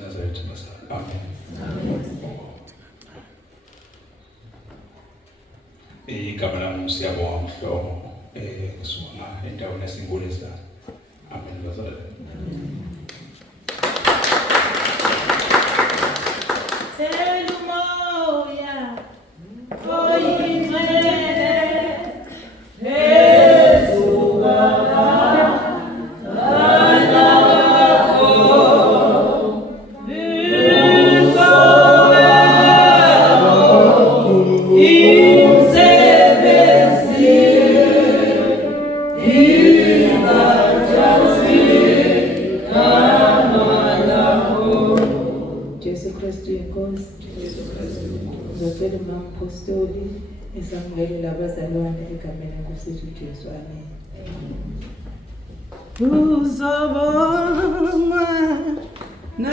Nazareth Master. Amen. Igama lami siyabonga mhlobo kusona endaweni yasingolisa. Amen bazalwane. Apostoli esamukela abazalwane egameni lenkosi yethu uJesu. Amen. Uzobonga na